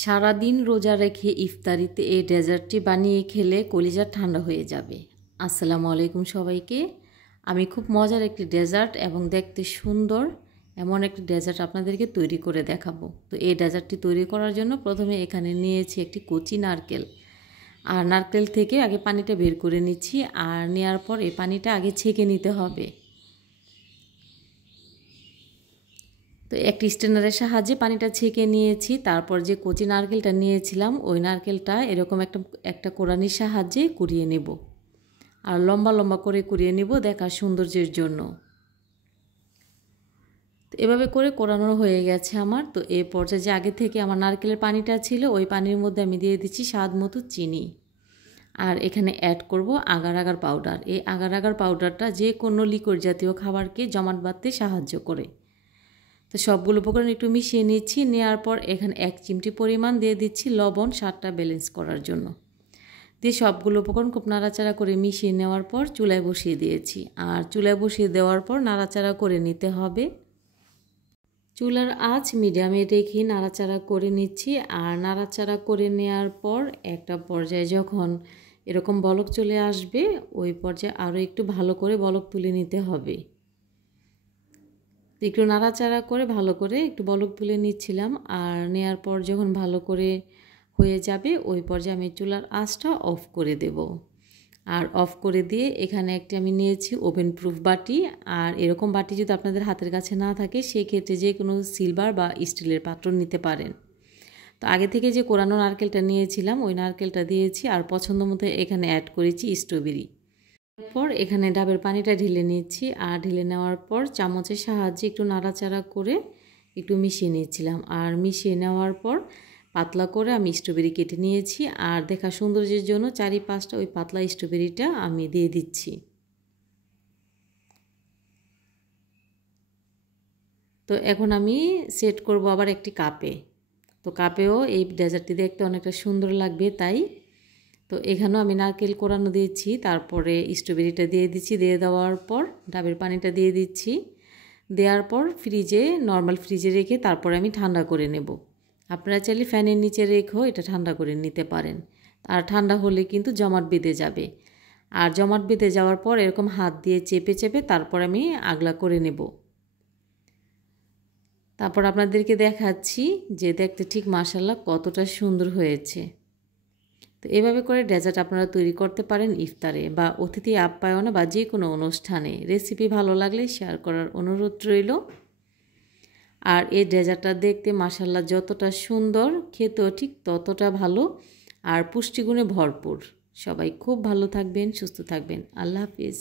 সারাদিন রোজা রেখে ইফতারিতে এই ডেজার্টটি বানিয়ে খেলে কলিজা ঠান্ডা হয়ে যাবে। আসসালামু আলাইকুম সবাইকে। আমি খুব মজার একটি ডেজার্ট এবং দেখতে সুন্দর এমন একটি ডেজার্ট আপনাদেরকে তৈরি করে দেখাবো। তো এই ডেজার্টটি তৈরি করার জন্য প্রথমে এখানে নিয়েছি একটি কচি নারকেল। আর নারকেল থেকে আগে পানিটা বের করে নিচ্ছি, আর নেওয়ার পর এই পানিটা আগে ছেঁকে নিতে হবে। তো একটি স্ট্রেনারের সাহায্যে পানিটা ছেঁকে নিয়েছি। তারপর যে কচি নারকেলটা নিয়েছিলাম ওই নারকেলটা এরকম একটা কোরানির সাহায্যে কুড়িয়ে নেব, আর লম্বা লম্বা করে কুড়িয়ে নেব দেখার সৌন্দর্যের জন্য। তো এভাবে করে কোরানো হয়ে গেছে আমার। তো এই পর্যায়ে যে আগে থেকে আমার নারকেলের পানিটা ছিল ওই পানির মধ্যে আমি দিয়ে দিচ্ছি স্বাদ মতো চিনি, আর এখানে অ্যাড করব আগার আগার পাউডার। এই আগার আগার পাউডারটা যে কোনো লিকুইড জাতীয় খাবারকে জমাট বাঁধতে সাহায্য করে। তো সবগুলো উপকরণ একটু মিশিয়ে নিচ্ছি। নেওয়ার পর এখানে 1 চিমটি পরিমাণ দিয়ে দিচ্ছি লবণ, স্বাদটা ব্যালেন্স করার জন্য। দিয়ে সবগুলো উপকরণ খুব নাড়াচাড়া করে মিশিয়ে নেওয়ার পর চুলায় বসিয়ে দিয়েছি। আর চুলায় বসিয়ে দেওয়ার পর নাড়াচাড়া করে নিতে হবে। চুলার আঁচ মিডিয়ামে রেখে নাড়াচাড়া করে নিচ্ছি। আর নাড়াচাড়া করে নেওয়ার পর একটা পর্যায়ে যখন এরকম বলক চলে আসবে ওই পর্যায়ে আরও একটু ভালো করে বলক তুলে নিতে হবে। একটু নাড়াচাড়া করে ভালো করে একটু বলক তুলে নিচ্ছিলাম। আর নেয়ার পর যখন ভালো করে হয়ে যাবে ওই পর্যায়ে আমি চুলার আঁচটা অফ করে দেব। আর অফ করে দিয়ে এখানে একটি আমি নিয়েছি ওভেন প্রুফ বাটি। আর এরকম বাটি যদি আপনাদের হাতের কাছে না থাকে সেই ক্ষেত্রে যে কোনো সিলভার বা স্টিলের পাত্র নিতে পারেন। তো আগে থেকে যে কোরানো নারকেলটা নিয়েছিলাম ওই নারকেলটা দিয়েছি, আর পছন্দ মতো এখানে অ্যাড করেছি স্ট্রবেরি। এরপর এখানে ডাবের পানিটা ঢেলে নিচ্ছি। আর ঢেলে নেওয়ার পর চামচের সাহায্যে একটু নাড়াচাড়া করে একটু মিশিয়ে নিয়েছিলাম। আর মিশিয়ে নেওয়ার পর পাতলা করে আমি স্ট্রবেরি কেটে নিয়েছি। আর দেখা সৌন্দর্যের জন্য 4-5টা ওই পাতলা স্ট্রবেরিটা আমি দিয়ে দিচ্ছি। তো এখন আমি সেট করব আবার একটি কাপে। তো কাপেও এই ডেজার্টটি দেখতে অনেকটা সুন্দর লাগবে তাই। তো এখানেও আমি নারকেল কোরানো দিয়েছি, তারপরে স্ট্রবেরিটা দিয়ে দিচ্ছি। দিয়ে দেওয়ার পর ডাবের পানিটা দিয়ে দিচ্ছি। দেওয়ার পর নর্মাল ফ্রিজে রেখে তারপরে আমি ঠান্ডা করে নেব। আপনারা চাইলে ফ্যানের নিচে রেখেও এটা ঠান্ডা করে নিতে পারেন। আর ঠান্ডা হলে কিন্তু জমাট বেঁধে যাবে। আর জমাট বেঁধে যাওয়ার পর এরকম হাত দিয়ে চেপে চেপে তারপর আমি আগলা করে নেব। তারপর আপনাদেরকে দেখাচ্ছি যে দেখতে ঠিক মাশাআল্লাহ কতটা সুন্দর হয়েছে। তো এভাবে করে ডেজার্ট আপনারা তৈরি করতে পারেন ইফতারে বা অতিথি আপ্যায়নে বা যে কোনো অনুষ্ঠানে। রেসিপি ভালো লাগলে শেয়ার করার অনুরোধ রইল। আর এই ডেজার্টটা দেখতে মাশাআল্লাহ যতটা সুন্দর, খেতেও ঠিক ততটা ভালো আর পুষ্টিগুণে ভরপুর। সবাই খুব ভালো থাকবেন, সুস্থ থাকবেন। আল্লাহ হাফিজ।